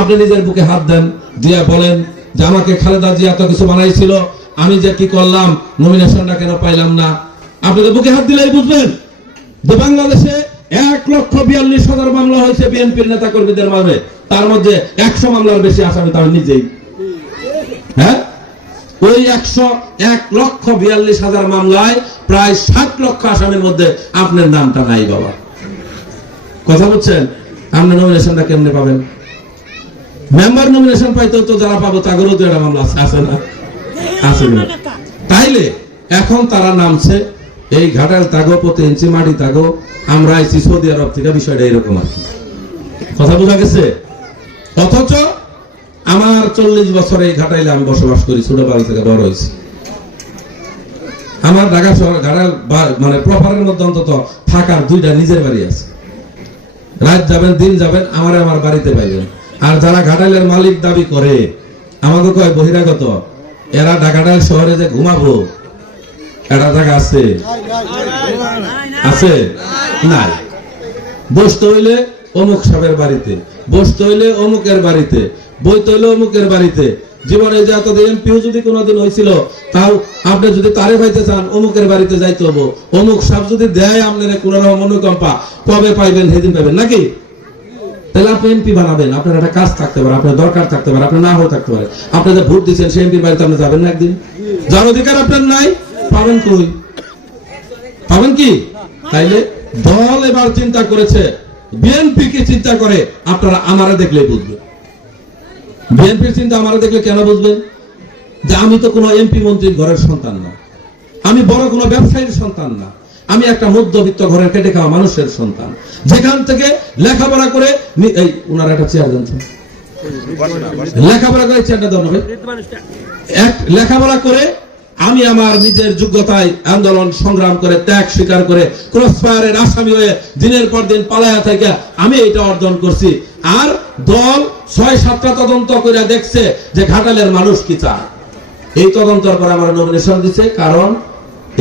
আপনি নিজের বুকে হাত দেন, দিয়া বলেন যে আমাকে খালেদা জিয়া এত কিছু বানাইছিল, আমি যে কি করলাম নমিনেশনটা কেন পাইলাম না? আপনি তো বুকে হাত দিলেই বুঝবেন যে বাংলাদেশে এক লক্ষ বিয়াল্লিশ হাজার মামলা হয়েছে বিএনপির নেতা কর্মীদের মাঝে। তার মধ্যে একশো মামলার বেশি আসামি তার নিজেই। হ্যাঁ? ওই একশো এক লক্ষ বিয়াল্লিশ হাজার মামলায় প্রায় সাত লক্ষ আসামির মধ্যে আপনার নামটা নাই বাবা। কথা বলছেন আপনি নমিনেশনটা কেমনে পাবেন? মেম্বার নমিনেশন পাইতেও তো যারা পাবো, তাদেরও তো একটা মামলা আছে- না? আছে না। তাইলে এখন তারা নামছে, এই ঘাটাল তাগো, প্রতি ইঞ্চি মাটি তাগো, আমরা আইছি সৌদি আরব থেকে, বিষয়টা এরকম আর কথা বোঝা গেছে? অথচ আমার চল্লিশ বছরে এই ঘাটাইলে আমি বসবাস করি ছোটবেলা থেকে বড় হয়েছি। আমার ঢাকা শহর ঘাটাল মানে প্রপারের মধ্যে অন্তত থাকার দুইটা নিজের বাড়ি আছে। রাত যাবেন, দিন যাবেন, আমার আমার বাড়িতে পাইবেন। আর যারা ঘাটাইলের মালিক দাবি করে, আমাকে কয়, বহিরাগত, এরা ঢাকাটাল শহরে যে ঘুমাবো এটা জায়গা আছে? আছে? নাই। বসতে হইলে অমুক সাহেবের বাড়িতে, বসতে হইলে অমুকের বাড়িতে হইলে অমুকের বাড়িতে। জীবনে যে এতদিন এমপিও যদি কোনোদিন হয়েছিল তাও আপনি যদি তারে পাইতে চান, অমুকের বাড়িতে যাইতে হব অমুক সাহেব যদি দেয় আপনার কোন রকম অনুকম্পা, কবে পাইবেন, সেদিন পাবেন নাকি? তাহলে আপনি এমপি বানাবেন, আপনার একটা কাজ থাকতে পারে, আপনার দরকার থাকতে পারে, আপনার না হয়ে থাকতে পারে। আপনি যে ভোট দিচ্ছেন এমপির বাড়িতে আপনি যাবেন না একদিন? যার অধিকার আপনার নাই, পাবেন কই? পাবেন কি? তাইলে দল এবার চিন্তা করেছে, বিএনপি কি চিন্তা করে, আপনারা আমারে দেখলে বুঝবেন। বিএনপির চিন্তা আমারে দেখলে কেন বুঝবেন? যে আমি তো কোনো এমপি মন্ত্রীর ঘরের সন্তান না। আমি বড় কোনো ব্যবসায়ীর সন্তান না। আমি একটা মধ্যবিত্ত ঘরের কেটে খাওয়া মানুষের সন্তান। যেখান থেকে লেখাপড়া করে এই ওনার একটা চেয়ার দেন লেখাপড়া করে চেয়ারটা দেওয়া হবে এক, লেখাপড়া করে আমি আমার নিজের যোগ্যতায় আন্দোলন সংগ্রাম করে ত্যাগ স্বীকার করে ক্রসফায়ারের আসামি হয়ে দিনের পর দিন পালায়া থেকে আমি এটা অর্জন করছি। আর দল ছয়, সাতটা তদন্ত করে দেখছে যে ঘাটালের মানুষ কি চায়। এই তদন্তর পর আমার নমিনেশন দিছে, কারণ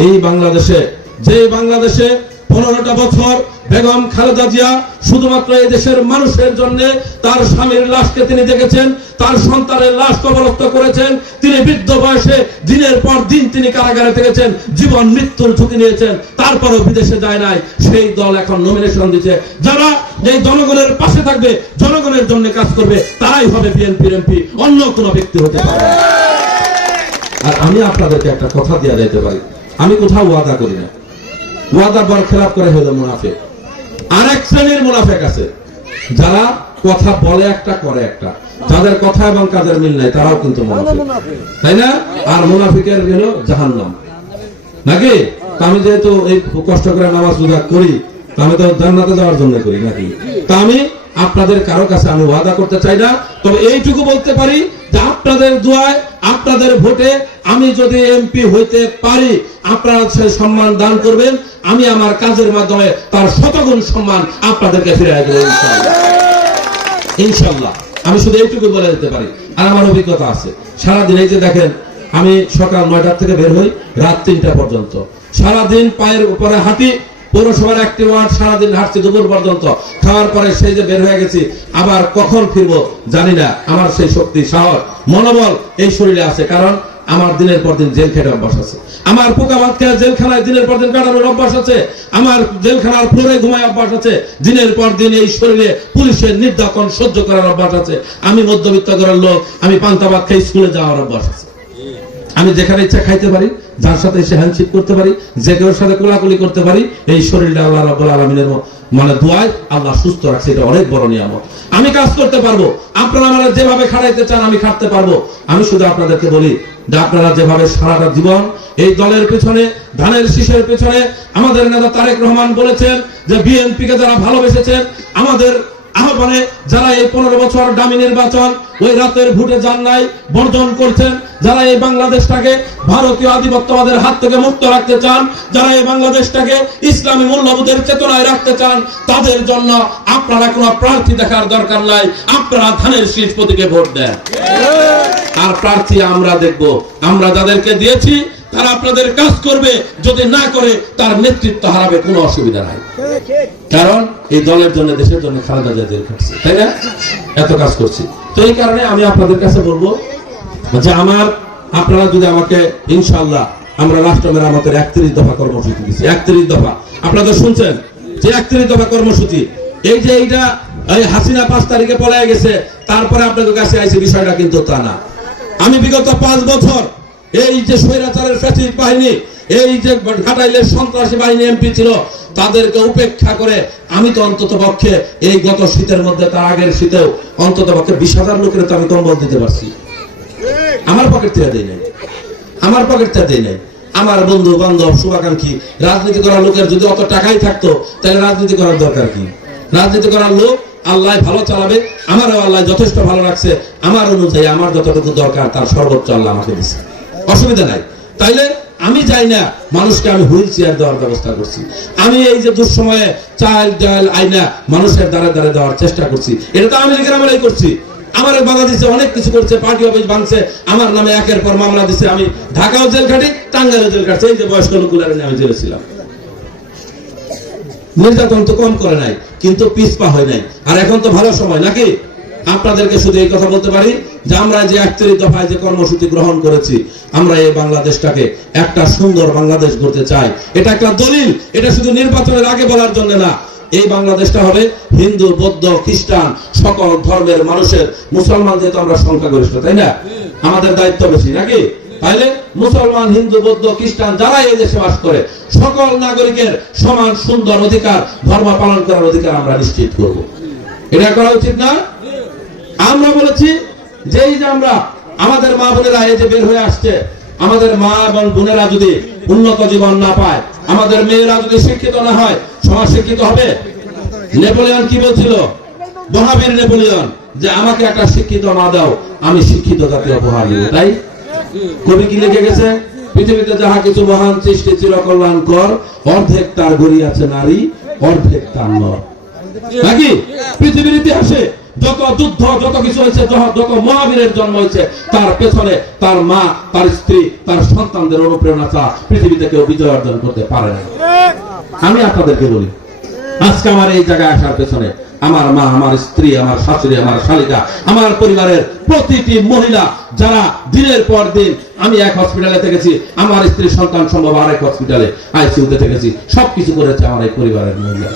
এই বাংলাদেশে যে বাংলাদেশে পনেরোটা বছর বেগম খালেদা জিয়া শুধুমাত্র এই দেশের মানুষের জন্য তার স্বামীর লাশকে তিনি দেখেছেন, তার সন্তানের লাশ কবরস্থ করেছেন, তিনি বৃদ্ধ বয়সে দিনের পর দিন তিনি কারাগারে থেকেছেন, জীবন মৃত্যুর ঝুঁকি নিয়েছেন, তারপরও বিদেশে যায় নাই, সেই দল এখন নমিনেশন দিচ্ছে। যারা এই জনগণের পাশে থাকবে, জনগণের জন্য কাজ করবে, তারাই হবে বিএনপির এমপি, অন্য কোনো ব্যক্তি হতে পারে আর আমি আপনাদেরকে একটা কথা দিয়ে দিতে পারি, আমি কোথাও ওয়াদা করি না। ওয়াদা করে হলো মুনাফেক। আর এক শ্রেণির মুনাফেক আছে। যারা কথা বলে একটা করে একটা। যাদের কথা এবং কাজের মিল নাই তারাও কিন্তু মুনাফেক। তাই না? আর মুনাফিকের হলো জাহান্নাম। নাকি? আমি যেহেতু এই কষ্ট করে নামাজ পূজা করি আমি তো জান্নাতে যাওয়ার জন্য করি নাকি? তা আমি আপনাদের কারও কাছে আমি ওয়াদা করতে চাই না। তবে এইটুকু বলতে পারি যে আপনাদের দোয়ায়, আপনাদের ভোটে আমি যদি এমপি হইতে পারি, আপনারা সেই সম্মান দান করবেন। আমি আমার কাজের মাধ্যমে তার শতগুণ সম্মান আপনাদেরকে ফিরে দেবো ইনশাল্লাহ আমি শুধু এইটুকু বলে দিতে পারি। আর আমার অভিজ্ঞতা আছে। সারাদিন এই যে দেখেন, আমি সকাল নয়টার থেকে বের হই, রাত তিনটা পর্যন্ত। সারাদিন পায়ের উপরে হাঁটি পৌরসভার একটি ওয়ার্ড সারাদিন হাঁটছি দুপুর পর্যন্ত। খাওয়ার পরে সেই যে বের হয়ে গেছি, আবার কখন ফিরবো জানি না। আমার সেই শক্তি, সাহস, মনোবল এই শরীরে আছে, কারণ আমার দিনের পর দিন জেল খেটে অভ্যাস আছে। আমার পোকা ভাত খেয়ে জেলখানায় দিনের পর দিন কাটানোর অভ্যাস আছে। আমার জেলখানার ফ্লোরে ঘুমায় অভ্যাস আছে। দিনের পর দিন এই শরীরে পুলিশের নির্যাতন সহ্য করার অভ্যাস আছে। আমি মধ্যবিত্ত ঘরের লোক, আমি পান্তা ভাত খেয়ে স্কুলে যাওয়ার অভ্যাস আছে। আমি যেখানে ইচ্ছা খাইতে পারি, যার সাথে এসে হ্যান্ডশিপ করতে পারি, যে কেউ সাথে কোলাকুলি করতে পারি, এই শরীরটা আল্লাহ রাব্বুল আলামিনের মানে দোয়ায় আল্লাহ সুস্থ রাখছে, এটা অনেক বড় নিয়ামত। আমি কাজ করতে পারব, আপনারা আমার যেভাবে খাড়াইতে চান আমি খাটতে পারব। আমি শুধু আপনাদেরকে বলি যে আপনারা যেভাবে সারাটা জীবন এই দলের পেছনে, ধানের শীষের পেছনে, আমাদের নেতা তারেক রহমান বলেছেন যে বিএনপি কে যারা ভালোবেসেছেন, আমাদের আহ্বানে যারা এই পনেরো বছর দামি নির্বাচন ওই রাতের ভোটে যান নাই, বর্জন করছেন, যারা এই বাংলাদেশটাকে ভারতীয় আধিপত্যবাদের হাত থেকে মুক্ত রাখতে চান, যারা এই বাংলাদেশটাকে ইসলামী মূল্যবোধের চেতনায় রাখতে চান, তাদের জন্য আপনারা কোনো প্রার্থী দেখার দরকার নাই। আপনারা ধানের শীষ ভোট দেন। আর প্রার্থী আমরা দেখব। আমরা যাদেরকে দিয়েছি তারা আপনাদের কাজ করবে, যদি না করে, তার নেতৃত্ব হারাবে, কোনো অসুবিধা নাই। কারণ, এই দলের জন্য, দেশের জন্য খালেদা জিয়া জেল খাটছে, তাই না? এত কাজ করছি। তো এই কারণে আমি আপনাদের কাছে বলব যে আমার, আপনারা যদি আমাকে, ইনশাআল্লাহ, আমরা রাষ্ট্র মেরামতের একত্রিশ দফা কর্মসূচি দিচ্ছি একত্রিশ দফা। আপনারা তো শুনছেন যে একত্রিশ দফা কর্মসূচি। এই যে এইটা, এই হাসিনা পাঁচ তারিখে পলায় গেছে, তারপরে আপনাদের কাছে আইছে বিষয়টা কিন্তু তা না। আমি বিগত পাঁচ বছর এই যে স্বৈরাচারের ফ্যাসিস্ট বাহিনী, এই যে ঘাটাইলের সন্ত্রাসী বাহিনী এমপি ছিল, তাদেরকে উপেক্ষা করে আমি তো অন্তত পক্ষে এই গত শীতের মধ্যে, তার আগের শীতেও অন্তত পক্ষে বিশ হাজার লোকের তো আমি কম্বল দিতে পারছি। আমার পকেট থেকে দেই নাই। আমার পকেট থেকে দেই নাই। আমার বন্ধু বান্ধব শুভাকাঙ্ক্ষী, রাজনীতি করার লোকের যদি অত টাকাই থাকতো, তাহলে রাজনীতি করার দরকার কি? রাজনীতি করার লোক আল্লাহ ভালো চালাবে, আমারও আল্লাহ যথেষ্ট ভালো রাখছে, আমার অনুযায়ী আমার যতটুকু দরকার, তার সর্বোচ্চ আল্লাহ আমাকে দিচ্ছে অসুবিধা নাই। তাইলে আমি চাই না, মানুষকে আমি হুইল চেয়ার দেওয়ার ব্যবস্থা করছি। আমি এই যে দুঃসময়ে চাল, ডাল আইনা মানুষের দ্বারা দ্বারা দেওয়ার চেষ্টা করছি। এটা তো আমি লিখে আমরাই করছি। আমার বাধা দিচ্ছে অনেক কিছু করছে, পার্টি অফিস ভাঙছে, আমার নামে একের পর মামলা দিচ্ছে আমি ঢাকাও জেল খাটি, টাঙ্গাইলেও জেল কাটছে এই যে বয়স্ক নিয়ে আমি জেলে ছিলাম। নির্যাতন তো কম করে নাই, কিন্তু পিছপা হয় নাই। আর এখন তো ভালো সময়, নাকি? আপনাদেরকে শুধু এই কথা বলতে পারি যে আমরা যে একত্রিশ দফায় যে কর্মসূচি গ্রহণ করেছি, আমরা এই বাংলাদেশটাকে একটা সুন্দর বাংলাদেশ করতে চাই। এটা একটা দলিল, এটা শুধু নির্বাচনের আগে বলার জন্য না। এই বাংলাদেশটা হবে হিন্দু, বৌদ্ধ, খ্রিস্টান, সকল ধর্মের মানুষের মুসলমান যেহেতু আমরা সংখ্যাগরিষ্ঠ, তাই না? আমাদের দায়িত্ব বেশি, নাকি? তাইলে মুসলমান, হিন্দু, বৌদ্ধ, খ্রিস্টান যারা এই দেশে বাস করে, সকল নাগরিকের সমান সুন্দর অধিকার, ধর্ম পালন করার অধিকার আমরা নিশ্চিত করব। এটা করা উচিত না? আমরা বলেছি যে যে আমরা, আমাদের মা বোনেরা এই যে বের হয়ে আসছে, আমাদের মা এবং বোনেরা যদি উন্নত জীবন না পায়, আমাদের মেয়েরা যদি শিক্ষিত না হয়, সমাজ শিক্ষিত হবে? নেপোলিয়ন কি বলছিল? মহাবীর নেপোলিয়ন, যে আমাকে একটা শিক্ষিত মা দাও, আমি শিক্ষিত জাতীয় উপহার দিব, তাই? কবি কি লিখে গেছে? পৃথিবীতে যাহা কিছু মহান সৃষ্টি চির কল্যাণ কর অর্ধেক তার গড়ি আছে নারী, অর্ধেক তার নর। নাকি? পৃথিবীর ইতিহাসে যত যুদ্ধ, যত কিছু হয়েছে, যত- মহাবীরের জন্ম হয়েছে, তার পেছনে তার মা, তার স্ত্রী, তার সন্তানদের অনুপ্রেরণা ছাড়া পৃথিবীতে কেউ বিজয় অর্জন করতে পারে না আমি আপনাদেরকে বলি, আজকে আমার এই জায়গায় আসার পেছনে আমার মা, আমার স্ত্রী, আমার শাশুড়ি, আমার শালিকা, আমার পরিবারের প্রতিটি মহিলা যারা দিনের পর দিন আমি এক হসপিটালে থেকেছি, আমার স্ত্রী সন্তান সম্ভব আরেক হসপিটালে আইসিউতে থেকেছি, সবকিছু করেছে আমার এই পরিবারের মহিলা।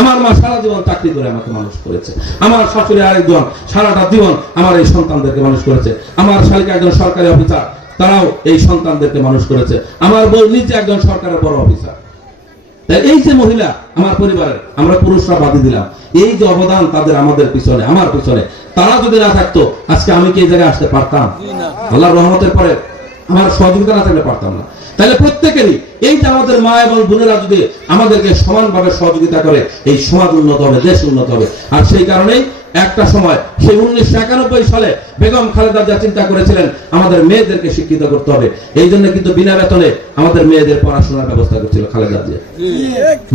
আমার মা সারা জীবন চাকরি করে আমাকে মানুষ করেছে। আমার শাশুড়ি আরেকজন সারাটা জীবন আমার এই সন্তানদেরকে মানুষ করেছে। আমার শালিকা একজন সরকারি অফিসার তারাও এই সন্তানদেরকে মানুষ করেছে। আমার বউ নিজে একজন সরকারের বড় অফিসার। তাই এই যে মহিলা আমার পরিবারের আমরা পুরুষরা বাদি দিলাম। এই যে অবদান তাদের আমাদের পিছনে আমার পিছনে। তারা যদি না থাকতো আজকে আমি কি এই জায়গায় আসতে পারতাম? আল্লাহ রহমতের পরে আমার সহযোগিতা না থাকলে পারতাম না। তাহলে প্রত্যেকেরই এই যে আমাদের মা এবং বোনেরা যদি আমাদেরকে সমানভাবে সহযোগিতা করে, এই সমাজ উন্নত হবে, দেশ উন্নত হবে। আর সেই কারণেই একটা সময়, সেই উনিশশো একানব্বই সালে বেগম খালেদা জিয়া চিন্তা করেছিলেন, আমাদের মেয়েদেরকে শিক্ষিত করতে হবে। এই জন্য কিন্তু বিনা বেতনে আমাদের মেয়েদের পড়াশোনার ব্যবস্থা করছিল খালেদা জিয়া।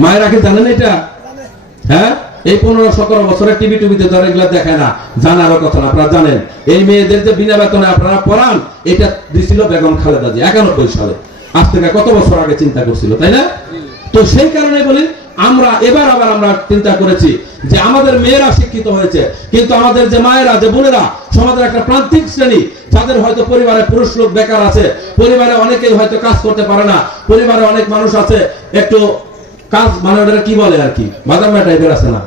মায়েরা কি জানেন এটা? হ্যাঁ? এই পনেরো সতেরো বছরের টিভি টিভিতে যারা এগুলা দেখায় না, জানারও কথা না, আপনারা জানেন। এই মেয়েদের যে বিনা বেতনে আপনারা পড়ান, এটা দিছিল বেগম খালেদা জিয়া, একানব্বই সালে। আজ থেকে কত বছর আগে চিন্তা করছিল তাই না? তো সেই কারণে বলি আমরা এবার আবার আমরা চিন্তা করেছি যে আমাদের মেয়েরা শিক্ষিত হয়েছে কিন্তু আমাদের যে মায়েরা যে বোনেরা সমাজের একটা প্রান্তিক শ্রেণি যাদের হয়তো পরিবারে পুরুষ লোক বেকার আছে পরিবারে অনেকেই হয়তো কাজ করতে পারে না পরিবারে অনেক মানুষ আছে একটু কাজ মানে ওটা কি বলে আর কি? বাদাম টাইপের আছে না?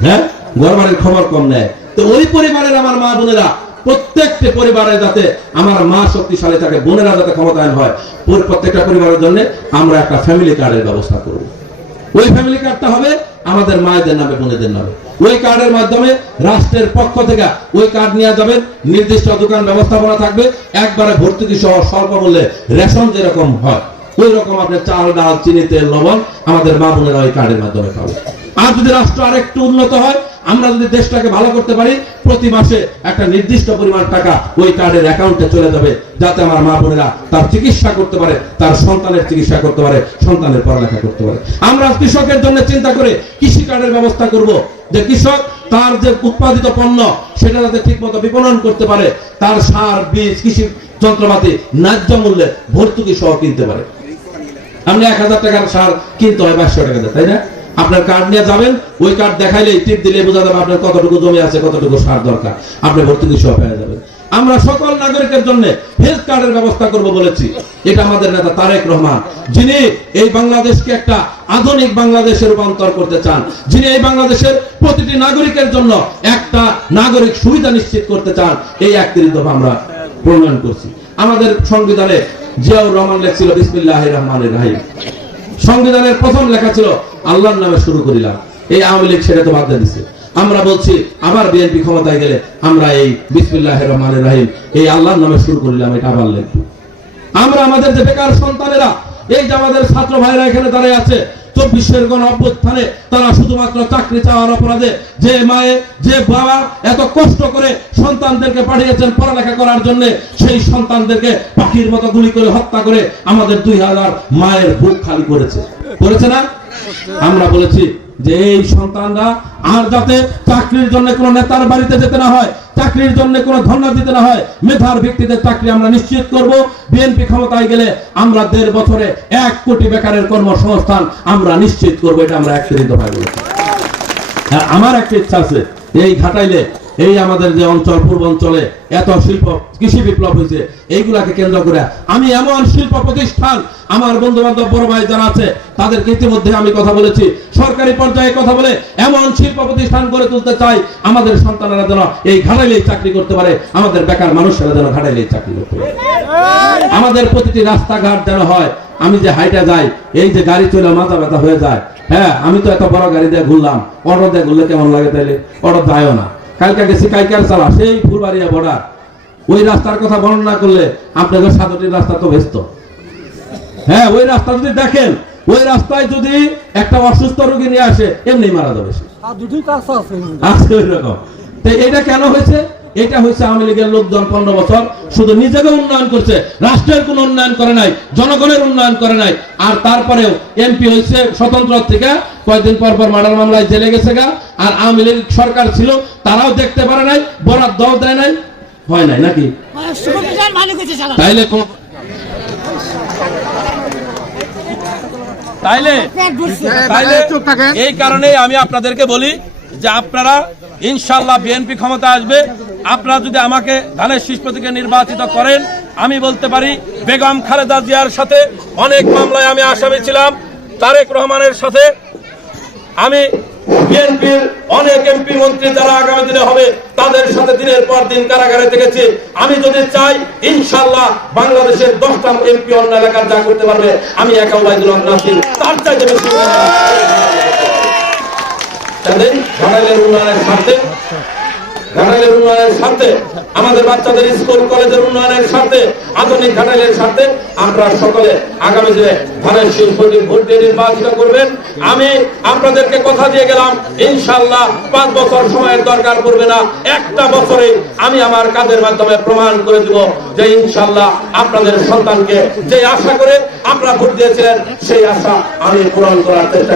হ্যাঁ? ঘর বাড়ির খবর কম নেয়। তো ওই পরিবারের আমার মা বোনেরা প্রত্যেকটি পরিবারে যাতে আমার মা শক্তিশালী থাকে, বোনেরা যাতে ক্ষমতায়ন হয় প্রত্যেকটা পরিবারের জন্য আমরা একটা ফ্যামিলি কার্ডের ব্যবস্থা করব। ওই ফ্যামিলি কার্ডটা হবে আমাদের মায়েদের নামে, বোনেদের নামে। ওই কার্ডের মাধ্যমে রাষ্ট্রের পক্ষ থেকে ওই কার্ড নিয়ে যাবেন নির্দিষ্ট দোকান ব্যবস্থাপনা থাকবে, একবারে ভর্তুকি সহ স্বল্প মূল্যে রেশন যেরকম হয় ওই রকম আপনার চাল, ডাল চিনি তেল, লবণ আমাদের মা বোনেরা ওই কার্ডের মাধ্যমে পাবে আর যদি রাষ্ট্র আরেকটু উন্নত হয় আমরা যদি দেশটাকে ভালো করতে পারি, প্রতি মাসে একটা নির্দিষ্ট পরিমাণ টাকা ওই কার্ডের অ্যাকাউন্টে চলে যাবে, যাতে আমার মা বোনেরা তার চিকিৎসা করতে পারে, তার সন্তানের চিকিৎসা করতে পারে, সন্তানের পড়ালেখা করতে পারে। আমরা কৃষকের জন্য চিন্তা করে কৃষি কার্ডের ব্যবস্থা করব, যে কৃষক তার যে উৎপাদিত পণ্য, সেটা যাতে ঠিক মতো বিপণন করতে পারে, তার সার, বীজ, কৃষি যন্ত্রপাতি ন্যায্য মূল্যে ভর্তুকি সহ কিনতে পারে। আমরা এক হাজার টাকার সার কিনতে হয় বাইশশো টাকা তাই না? আপনার কার্ড নিয়ে যাবেন, ওই কার্ড দেখাইলেই টিপ দিলে বোঝা যাবে আপনার কতটুকু জমি আছে, কতটুকু সার দরকার। আপনি ভর্তুকি সহ পেয়ে যাবেন। আমরা সকল নাগরিকের জন্য হেলথ কার্ডের ব্যবস্থা করব বলেছি। এটা আমাদের নেতা তারেক রহমান, যিনি এই বাংলাদেশকে একটা আধুনিক বাংলাদেশে রূপান্তর করতে চান, যিনি এই বাংলাদেশের প্রতিটি নাগরিকের জন্য একটা নাগরিক সুবিধা নিশ্চিত করতে চান, এই একত্রিশ দফা আমরা প্রণয়ন করছি। আমাদের সংবিধানে জিয়াউর রহমান লেখছিল বিসমিল্লাহ রহমান রাহিম। সংবিধানের প্রথম লেখা ছিল, আল্লাহর নামে শুরু করিলাম। এই আওয়ামী লীগ সেটা তো বাদ দিয়েছে আমরা বলছি, আবার বিএনপি ক্ষমতায় গেলে আমরা এই বিসমিল্লাহ রহমান রাহিম, এই আল্লাহর নামে শুরু করিলাম, এটা আবার লিখব। আমরা আমাদের যে বেকার সন্তানেরা, এই যে আমাদের ছাত্র ভাইরা এখানে দাঁড়িয়ে আছে চব্বিশের গণ অভ্যুত্থানে তারা শুধুমাত্র চাকরি চাওয়ার অপরাধে যে মায়ে, যে বাবা এত কষ্ট করে সন্তানদেরকে পাঠিয়েছেন পড়ালেখা করার জন্য, সেই সন্তানদেরকে পাখির মতো গুলি করে হত্যা করে আমাদের দুই হাজার মায়ের বুক খালি করেছে। করেছে না? আমরা বলেছি যে এই সন্তানরা আর যাতে চাকরির জন্য কোনো নেতার বাড়িতে যেতে না হয় চাকরির জন্য কোনো ধর্ণা দিতে না হয় মেধার ভিত্তিতে চাকরি আমরা নিশ্চিত করব। বিএনপি ক্ষমতায় গেলে আমরা দেড় বছরে এক কোটি বেকারের কর্মসংস্থান আমরা নিশ্চিত করব এটা আমরা একত্রিত দফায় বলেছি। হ্যাঁ, আমার একটা ইচ্ছা আছে এই ঘাটাইলে এই আমাদের যে অঞ্চল পূর্বাঞ্চলে এত শিল্প, কৃষি বিপ্লব হয়েছে, এইগুলাকে কেন্দ্র করে আমি এমন শিল্প প্রতিষ্ঠান আমার বন্ধু বান্ধব বড় ভাই যারা আছে, তাদেরকে ইতিমধ্যে আমি কথা বলেছি। সরকারি পর্যায়ে কথা বলে এমন শিল্প প্রতিষ্ঠান গড়ে তুলতে চাই, আমাদের সন্তানেরা যেন এই ঘাটাইলেই চাকরি করতে পারে, আমাদের বেকার মানুষেরা যেন ঘাটাইলেই চাকরি করতে পারে। আমাদের প্রতিটি রাস্তাঘাট যেন হয়, আমি যে হাইটা যাই, এই যে গাড়ি চলে মাথা ব্যথা হয়ে যায় হ্যাঁ আমি তো এত বড় গাড়ি দিয়ে ঘুরলাম, অটো দিয়ে ঘুরলে কেমন লাগে তাইলে? অটো যায়ও না। কালকে গেছি চালা সেই ফুলবাড়িয়া বর্ডার ওই রাস্তার কথা বর্ণনা করলে আপনাদের সাতটির রাস্তা তো ব্যস্ত। হ্যাঁ ওই রাস্তা যদি দেখেন ওই রাস্তায় যদি একটা অসুস্থ রোগী নিয়ে আসে এমনি মারা যাবে আছে ওই রকম। তো এটা কেন হয়েছে? এটা হয়েছে আওয়ামী লীগের লোকজন পনেরো বছর শুধু নিজেকে উন্নয়ন করছে রাষ্ট্রের কোনো উন্নয়ন করে নাই জনগণের উন্নয়ন করে নাই আর তারপরেও এমপি হয়েছে স্বতন্ত্র থেকে কয়েকদিন পর পর মার্ডার মামলায় জেলে গেছে গা আর আওয়ামী লীগ সরকার ছিল তারাও দেখতে পারে নাই বরাদ্দ দেয় নাই হয় নাই নাকি? তাইলে তাইলে তাইলে এই কারণে আমি আপনাদেরকে বলি যে আপনারা ইনশাল্লাহ বিএনপি ক্ষমতা আসবে আপনারা যদি আমাকে ধানের শীষ প্রতীকে নির্বাচিত করেন, আমি বলতে পারি, বেগম খালেদা জিয়ার সাথে অনেক মামলায় আমি আসামি ছিলাম, তারেক রহমানের সাথে। আমি বিএনপির অনেক এমপি মন্ত্রী যারা আগামী দিনে হবে, তাদের সাথে দিনের পর দিন কারাগারে থেকেছি। আমি যদি চাই ইনশাল্লাহ বাংলাদেশের দশটা এমপি অন্য এলাকার যা করতে পারবে, আমি একা হক নাসির, তার চাইতে বেশি উন্নয়নের স্বার্থে। ঘাটাইলের উন্নয়নের স্বার্থে, আমাদের বাচ্চাদের স্কুল, কলেজের উন্নয়নের স্বার্থে, আধুনিক ঘাটাইলের স্বার্থে আপনারা সকলে আগামী দিনে ধানের শিল্পটি ভোট দিয়ে নির্বাচিত করবেন। আমি আপনাদেরকে কথা দিয়ে গেলাম ইনশাল্লাহ পাঁচ বছর সময়ের দরকার পড়বে না, একটা বছরে আমি আমার কাজের মাধ্যমে প্রমাণ করে দিব যে ইনশাল্লাহ আপনাদের সন্তানকে যে আশা করে আপনারা ভোট দিয়েছিলেন, সেই আশা আমি পূরণ করার চেষ্টা